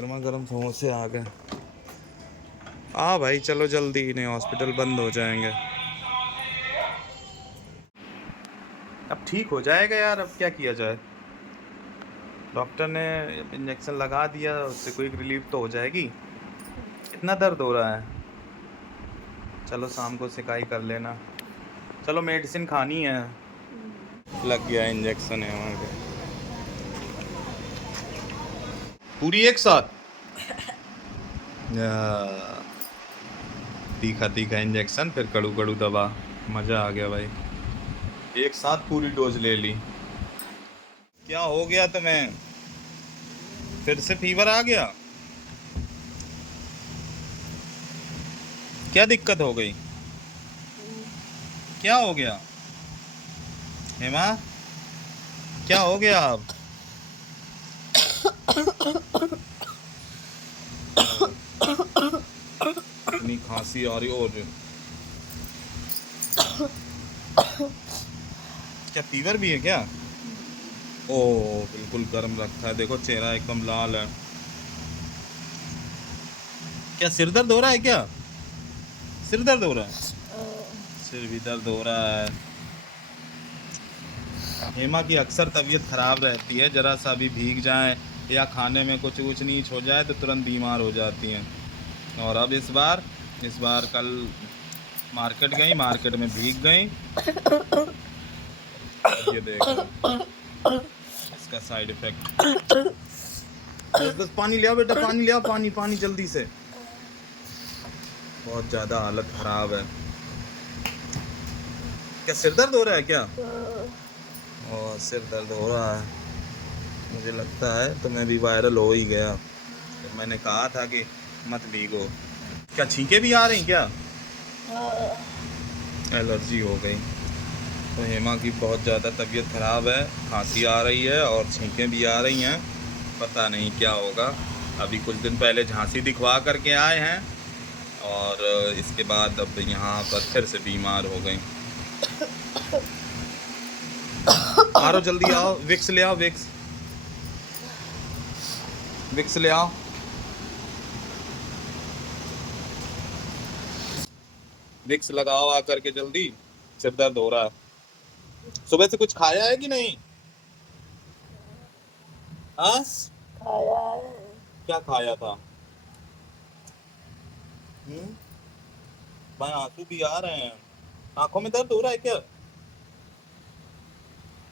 गर्मा गर्म समोसे आ गए। भाई चलो जल्दी, नहीं हॉस्पिटल बंद हो जाएंगे। अब ठीक हो जाएगा यार, अब क्या किया जाए। डॉक्टर ने इंजेक्शन लगा दिया, उससे कोई रिलीफ तो हो जाएगी। इतना दर्द हो रहा है। चलो शाम को सिकाई कर लेना। चलो मेडिसिन खानी है। लग गया इंजेक्शन है वहाँ पे पूरी एक साथ। तीखा तीखा इंजेक्शन, फिर कड़ू कड़ू दवा। मजा आ गया भाई, एक साथ पूरी डोज ले ली। क्या हो गया तुम्हें? फिर से फीवर आ गया? क्या दिक्कत हो गई? क्या हो गया हेमा? क्या हो गया अब? इतनी खांसी आ रही। और क्या फीवर भी है क्या? ओ बिल्कुल गर्म रखा है, देखो चेहरा एकदम लाल है। क्या सिर दर्द हो रहा है क्या? सिर दर्द हो रहा है? सिर भी दर्द हो रहा है। हेमा की अक्सर तबीयत खराब रहती है, जरा सा भी भीग जाए या खाने में कुछ ऊंच नीच हो जाए तो तुरंत बीमार हो जाती हैं। और अब इस बार कल मार्केट गई, मार्केट में भीग गई। ये देखो इसका साइड इफेक्ट। बस बस पानी ले आओ बेटा, पानी ले आओ, पानी पानी जल्दी से। बहुत ज्यादा हालत खराब है। क्या सिर दर्द हो रहा है क्या? और सिर दर्द हो रहा है, मुझे लगता है तुम्हें भी वायरल हो ही गया। तो मैंने कहा था कि मत भीगो। क्या छींके भी आ रही क्या? एलर्जी हो गई। तो हेमा की बहुत ज़्यादा तबीयत ख़राब है, खांसी आ रही है और छींकें भी आ रही हैं। पता नहीं क्या होगा। अभी कुछ दिन पहले झांसी दिखवा करके आए हैं और इसके बाद अब यहाँ पर फिर से बीमार हो गई। मारो जल्दी आओ, विक्स ले आओ, विक्स विक्स ले आओ। विक्स लगाओ आकर के जल्दी, सिर दर्द हो रहा है। सुबह से कुछ खाया है कि नहीं? हाँ, खाया है। क्या खाया था? भाई आंसू भी आ रहे हैं, आंखों में दर्द हो रहा है क्या?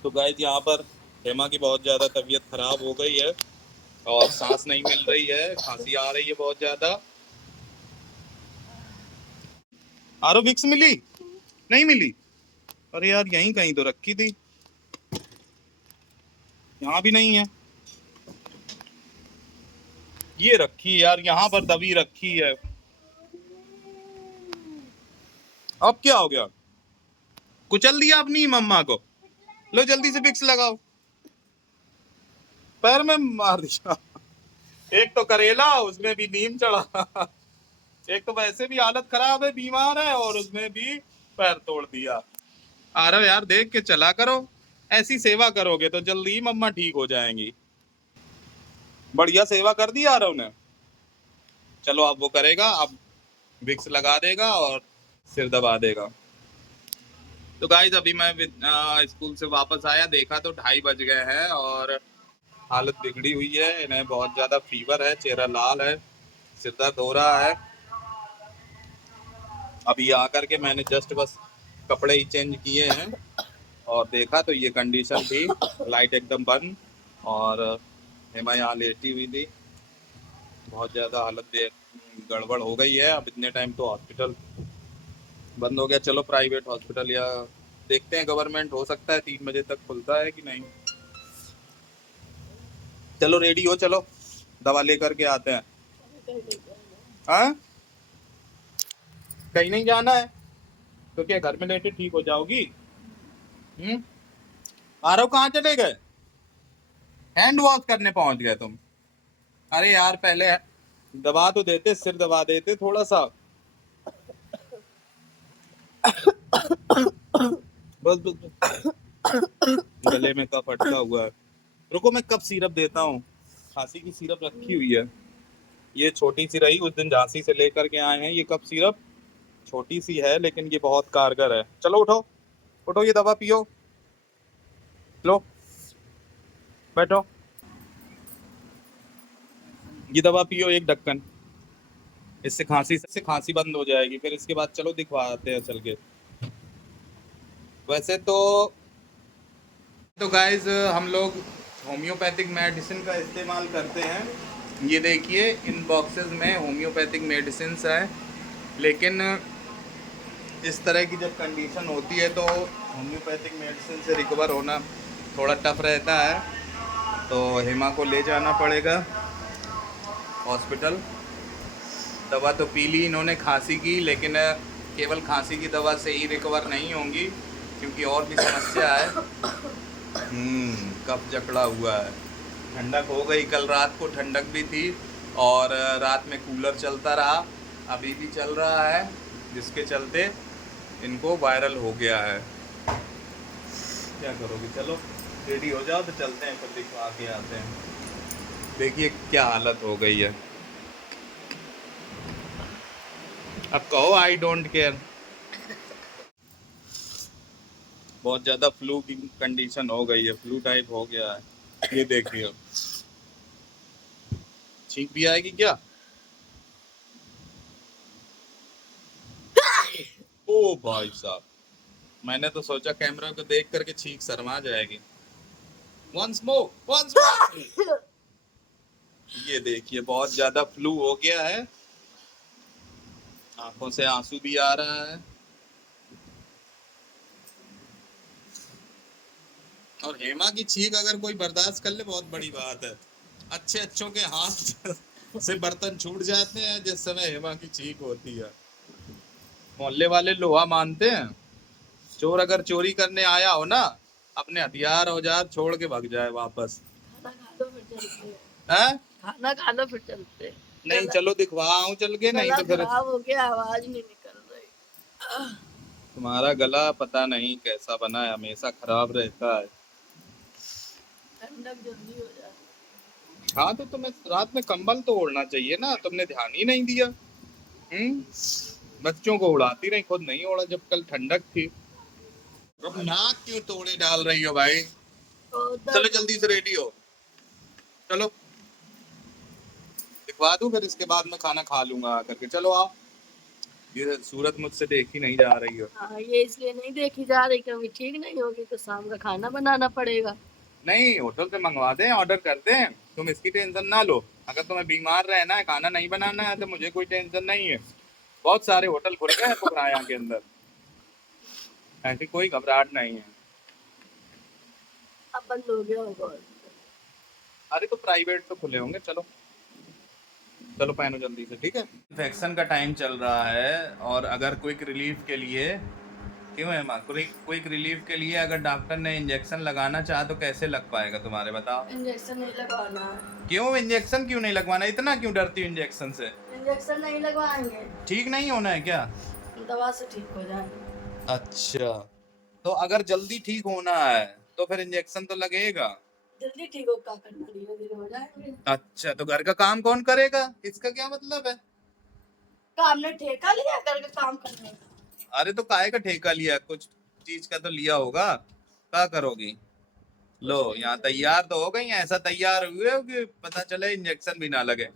तो गाइस यहाँ पर हेमा की बहुत ज्यादा तबीयत खराब हो गई है और सांस नहीं मिल रही है, खांसी आ रही है बहुत ज्यादा। आरो विक्स मिली? नहीं मिली? अरे यार यहीं कहीं तो रखी थी, यहाँ भी नहीं है। ये रखी यार, यहाँ पर दबी रखी है। अब क्या हो गया? कुचल दिया अपनी मम्मा को? लो जल्दी से विक्स लगाओ। पैर में मार दिया। एक तो करेला, उसमें भी नीम चढ़ा। एक तो वैसे भी हालत खराब है, बीमार है, और उसमें भी पैर तोड़ दिया। आरव यार देख के चला करो, ऐसी सेवा करोगे तो जल्दी ही मम्मा ठीक हो जाएंगी। बढ़िया सेवा कर दी आरव ने। चलो अब वो करेगा, अब विक्स लगा देगा और सिर दबा देगा। तो गाइस अभी मैं स्कूल से वापस आया, देखा तो 2:30 बज गए हैं और हालत बिगड़ी हुई है। इन्हें बहुत ज्यादा फीवर है, चेहरा लाल है, सिर दर्द हो रहा है। अभी आकर के मैंने जस्ट बस कपड़े ही चेंज किए हैं और देखा तो ये कंडीशन थी, लाइट एकदम बंद और हेमा यहाँ लेटी हुई थी। बहुत ज़्यादा हालत गड़बड़ हो गई है। अब इतने टाइम तो हॉस्पिटल बंद हो गया। चलो प्राइवेट हॉस्पिटल या देखते हैं गवर्नमेंट, हो सकता है 3 बजे तक खुलता है कि नहीं। चलो रेडी हो, चलो दवा लेकर के आते हैं। हाँ, कहीं नहीं जाना है तो क्या घर में लेटे ठीक हो जाओगी? आरव कहाँ चले गए? हैंड वॉश करने पहुंच गए तुम? अरे यार पहले दबा तो देते, सिर दबा देते थोड़ा सा। बस बस बस। गले में कफ अटका हुआ है। रुको मैं कफ सिरप देता हूँ, खांसी की सिरप रखी हुई है। ये छोटी सी रही, उस दिन झांसी से लेकर के आए हैं ये कप सिरप। छोटी सी है लेकिन ये बहुत कारगर है। चलो उठो, उठो, ये दवा पियो, लो बैठो, ये दवा पियो एक ढक्कन, इससे खांसी बंद हो जाएगी। फिर इसके बाद चलो दिखवाते हैं चल के। वैसे तो गाइस हम लोग होम्योपैथिक मेडिसिन का इस्तेमाल करते हैं। ये देखिए इन बॉक्सेस में होम्योपैथिक मेडिसिन है, लेकिन इस तरह की जब कंडीशन होती है तो होम्योपैथिक मेडिसिन से रिकवर होना थोड़ा टफ रहता है। तो हेमा को ले जाना पड़ेगा हॉस्पिटल। दवा तो पी ली इन्होंने खांसी की, लेकिन केवल खांसी की दवा से ही रिकवर नहीं होंगी, क्योंकि और भी समस्या है। कफ जकड़ा हुआ है। ठंडक हो गई, कल रात को ठंडक भी थी और रात में कूलर चलता रहा, अभी भी चल रहा है, जिसके चलते इनको वायरल हो गया है। क्या करोगे, चलो रेडी हो जाओ तो चलते हैं, फिर दिखवा के आते हैं। देखिए क्या हालत हो गई है। अब कहो आई डोंट केयर। बहुत ज़्यादा फ्लू की कंडीशन हो गई है, फ्लू टाइप हो गया है। ये देखिए छींक भी आएगी क्या? ओ भाई साहब, मैंने तो सोचा कैमरा को देख करके छींक शर्मा जाएगी। Once more, once more. ये देखिए बहुत ज्यादा फ्लू हो गया है, आंखों से आंसू भी आ रहा है। और हेमा की छींक अगर कोई बर्दाश्त कर ले बहुत बड़ी बात है। अच्छे अच्छों के हाथ से बर्तन छूट जाते हैं जिस समय हेमा की छींक होती है। मोहल्ले वाले लोहा मानते हैं। चोर अगर चोरी करने आया हो ना, अपने हथियार औजार छोड़ के भाग जाए वापस। खाना खा लो फिर चलते हैं। हैं? खाना खा लो फिर चलते हैं। नहीं चलो दिखवा आऊं चल के, नहीं तो फिर खराब हो गया, आवाज नहीं निकल रही। तुम्हारा गला पता नहीं कैसा बना है, हमेशा खराब रहता है। ठंडक जल्दी हो जाती। हाँ तो तुम्हें रात में कंबल तो ओढ़ना चाहिए ना, तुमने ध्यान ही नहीं दिया। बच्चों को उड़ाती रही, खुद नहीं ओढ़ा जब कल ठंडक थी। अब नाक क्यों तोड़े डाल रही हो भाई? चलो जल्दी से रेडी हो, चलो दिखवा दूं, फिर इसके बाद मैं खाना खा लूंगा आकर के। चलो आओ, ये सूरत मुझसे देखी नहीं जा रही हो। हाँ, ये इसलिए नहीं देखी जा रही क्योंकि ठीक नहीं होगी तो शाम का खाना बनाना पड़ेगा। नहीं होटल से मंगवा दें, ऑर्डर कर दें, तुम इसकी टेंशन ना लो। अगर तुम्हें बीमार रहना है, खाना नहीं बनाना है, तो मुझे कोई टेंशन नहीं है। बहुत सारे होटल खुल गए हैं पुराया के अंदर, ऐसी कोई घबराहट नहीं है। अब बंद हो गया होगा। अरे तो प्राइवेट तो खुले होंगे। चलो चलो पहनो जल्दी से, ठीक है। इन्फेक्शन का टाइम चल रहा है, और अगर क्विक रिलीफ के लिए, क्यों है माँ, क्विक रिलीफ के लिए अगर डॉक्टर ने इंजेक्शन लगाना चाहा तो कैसे लग पाएगा तुम्हारे, बताओ। इंजेक्शन नहीं लगवाना है। क्यों इंजेक्शन क्यों नहीं लगवाना, इतना क्यों डरती हो इंजेक्शन से? इंजेक्शन नहीं लगवाएंगे। ठीक नहीं होना है क्या? दवा से ठीक हो जाएंगे। अच्छा, तो अगर जल्दी ठीक होना है तो फिर इंजेक्शन तो लगेगा। जल्दी ठीक हो क्या करना, धीरे धीरे हो जाएंगे। अच्छा, तो घर का काम कौन करेगा, इसका क्या मतलब है? काम ने ठेका लिया घर का काम करने का। अरे तो काहे का ठेका लिया, कुछ चीज का तो लिया होगा, क्या करोगी? लो यहाँ तैयार तो हो गई हैं, ऐसा तैयार हुए हो कि पता चले इंजेक्शन भी ना लगे।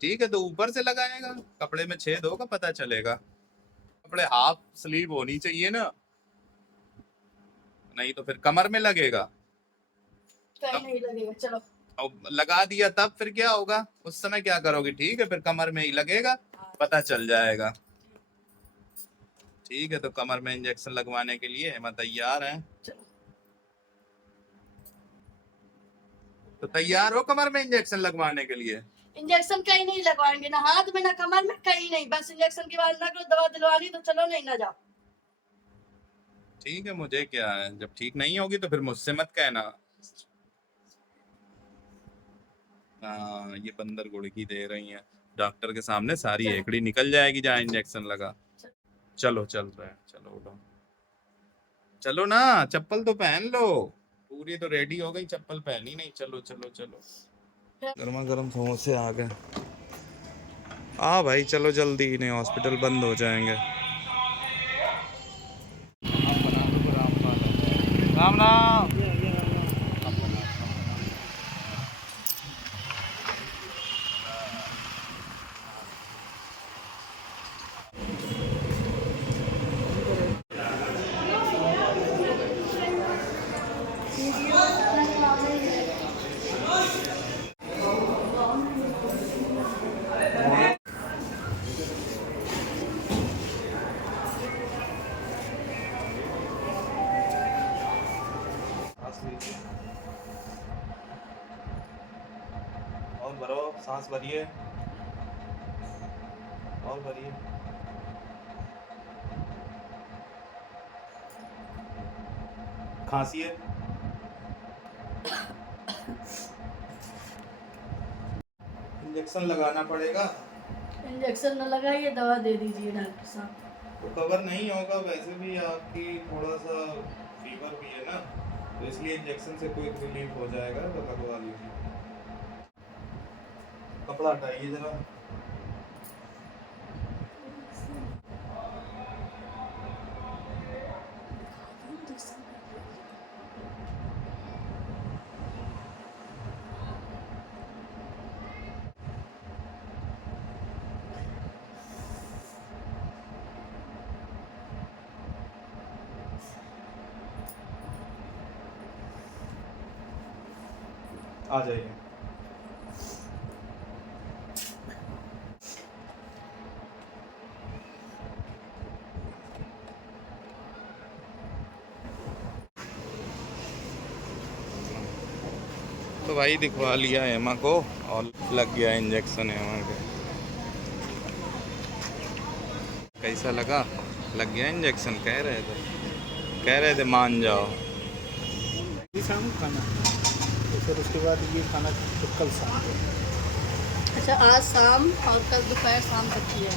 ठीक है, तो ऊपर से लगाएगा, कपड़े में छेद होगा पता चलेगा। कपड़े हाफ स्लीव होनी चाहिए ना, नहीं तो फिर कमर में लगेगा। कहीं नहीं लगेगा, चलो। अब लगा दिया तब फिर क्या होगा, उस समय क्या करोगी? ठीक है, फिर कमर में ही लगेगा, पता चल जाएगा। ठीक है, तो कमर में इंजेक्शन लगवाने के लिए हम तैयार हैं। तो तैयार हो कमर में इंजेक्शन लगवाने के लिए? इंजेक्शन कहीं नहीं लगवाएंगे, ना हाथ में ना कमर में, कहीं नहीं। बस इंजेक्शन की बात ना करो, दवा दिलवानी तो चलो, नहीं ना जाओ। ठीक है, मुझे क्या है, जब ठीक नहीं होगी तो फिर मुझसे मत कहना। हाँ, ये बंदर गुड़की दे रही हैं डॉक्टर के सामने, सारी एकड़ी निकल जाएगी जहाँ इंजेक्शन लगा। चलो चल रहे हैं, चलो उठो, चलो ना, चप्पल तो पहन लो। पूरी तो रेडी हो गई, चप्पल पहनी नहीं। चलो चलो चलो, गर्मा गर्म समोसे आ गए। हाँ भाई चलो जल्दी, नहीं हॉस्पिटल बंद हो जाएंगे। राम राम। और भरो, सांस भरिए और भरिए। खांसी है? इंजेक्शन लगाना पड़ेगा। इंजेक्शन न लगाइए, दवा दे दीजिए डॉक्टर साहब। तो कवर नहीं होगा, वैसे भी आपकी थोड़ा सा फीवर भी है ना, तो इसलिए इंजेक्शन से कोई रिलीफ हो जाएगा तो लगवा लीजिए। कपड़ा हटाइए जरा। आ जाइए। तो भाई दिखवा लिया एमा को और लग गया इंजेक्शन एमा के। कैसा लगा? लग गया इंजेक्शन? कह रहे थे मान जाओ। शाम को खाना, तो फिर उसके बाद ये खाना तो कल शाम को। अच्छा, आज शाम और कल दोपहर शाम तक की है।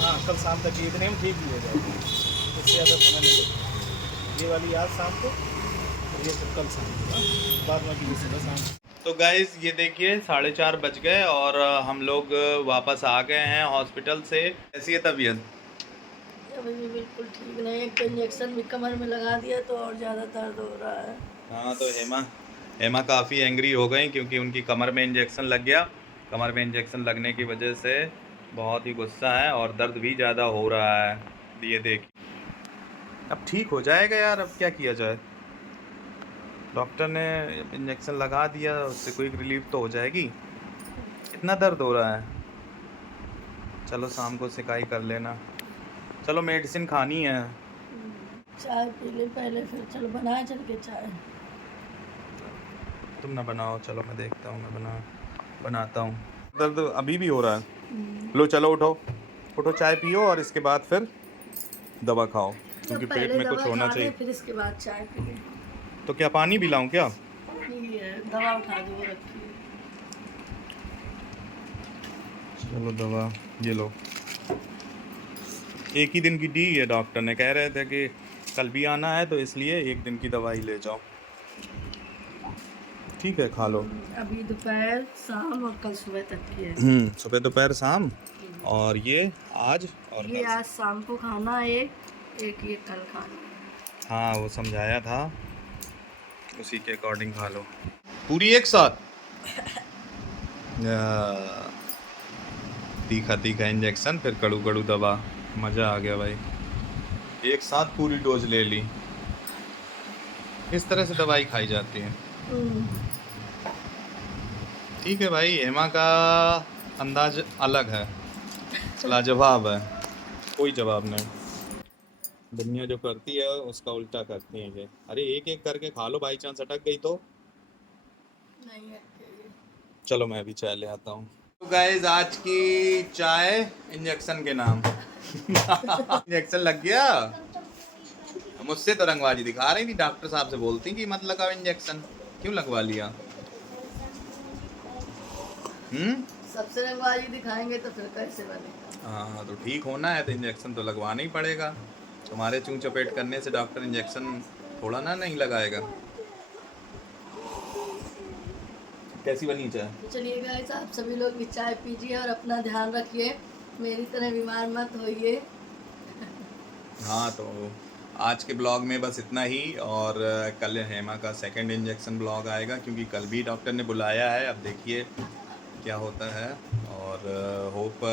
हाँ, कल शाम तक ये इतने में ठीक भी हो जाएगी, इससे ज़्यादा समय नहीं लगेगा। ये वाली आज शाम को और ये फिर कल शाम को, हाँ? बाद में की सुबह शाम को। तो गाइस ये देखिए 4:30 बज गए और हम लोग वापस आ गए हैं हॉस्पिटल से। कैसी है तबीयत? अभी भी बिल्कुल ठीक नहीं, एक तो इंजेक्शन भी कमर में लगा दिया तो और ज़्यादा दर्द हो रहा है। हाँ तो हेमा काफ़ी एंग्री हो गई क्योंकि उनकी कमर में इंजेक्शन लग गया। कमर में इंजेक्शन लगने की वजह से बहुत ही गुस्सा है और दर्द भी ज़्यादा हो रहा है। ये देखिए, अब ठीक हो जाएगा यार, अब क्या किया जाए। डॉक्टर ने इंजेक्शन लगा दिया, उससे कोई रिलीफ तो हो जाएगी। इतना दर्द हो रहा है। चलो शाम को सिकाई कर लेना। चलो मेडिसिन खानी है। चाय पी ले पहले, फिर चलो बनाए चल के चाय। तुम ना बनाओ, चलो मैं देखता हूँ, मैं बनाता हूँ। दर्द अभी भी हो रहा है? लो चलो उठो, उठो चाय पियो और इसके बाद फिर दवा खाओ, क्योंकि पेट में कुछ होना चाहिए। फिर इसके बाद चाय पी ले। तो क्या पानी पिलाऊं क्या? ये दवा उठा दो, वो रखी है। चलो दवा ये लो। एक ही दिन की दी है, डॉक्टर ने कह रहे थे कि कल भी आना है तो इसलिए एक दिन की दवाई ले जाओ। ठीक है खा लो। अभी दोपहर शाम और कल सुबह तक की है। सुबह दोपहर शाम, और ये आज और ये कल। आज शाम को खाना है, एक ये कल खाना। हाँ वो समझाया था, उसी के अकॉर्डिंग खा लो पूरी एक साथ। तीखा तीखा इंजेक्शन, फिर कड़ू कड़ू दवा, मज़ा आ गया भाई। एक साथ पूरी डोज ले ली। इस तरह से दवाई खाई जाती है। ठीक है भाई, हेमा का अंदाज अलग है, लाजवाब है, कोई जवाब नहीं। दुनिया जो करती है उसका उल्टा करती है ये। अरे एक एक करके खा लो, बाई चांस अटक गई तो। नहीं है। चलो मैं भी चाय ले आता हूँ। तो गाइस आज की चाय इंजेक्शन के नाम। इंजेक्शन लग गया। मुझसे तो रंगबाजी दिखा रही थी, डॉक्टर साहब से बोलती कि मत लगाओ इंजेक्शन, क्यों लगवा लिया? सबसे रंगबाजी दिखाएंगे तो फिर कैसे बनेगा? हाँ तो ठीक होना है तो इंजेक्शन तो लगवाना ही पड़ेगा। तुम्हारे चूं चपेट करने से डॉक्टर इंजेक्शन थोड़ा ना नहीं लगाएगा। कैसी बनी चाय? तो चलिए गाइस, आप सभी लोग भी चाय पीजिए और अपना ध्यान रखिए। मेरी तरह बीमार मत होइए। हाँ, तो आज के ब्लॉग में बस इतना ही, और कल हेमा का सेकंड इंजेक्शन ब्लॉग आएगा, क्योंकि कल भी डॉक्टर ने बुलाया है। अब देखिए क्या होता है, और होप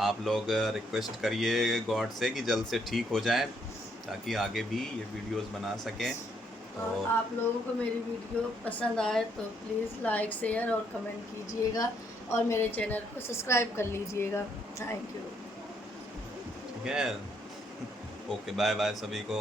आप लोग रिक्वेस्ट करिए गॉड से कि जल्द से ठीक हो जाए, ताकि आगे भी ये वीडियोस बना सकें। और तो आप लोगों को मेरी वीडियो पसंद आए तो प्लीज़ लाइक शेयर और कमेंट कीजिएगा, और मेरे चैनल को सब्सक्राइब कर लीजिएगा। Thank you. ठीक है, ओके, बाय बाय सभी को।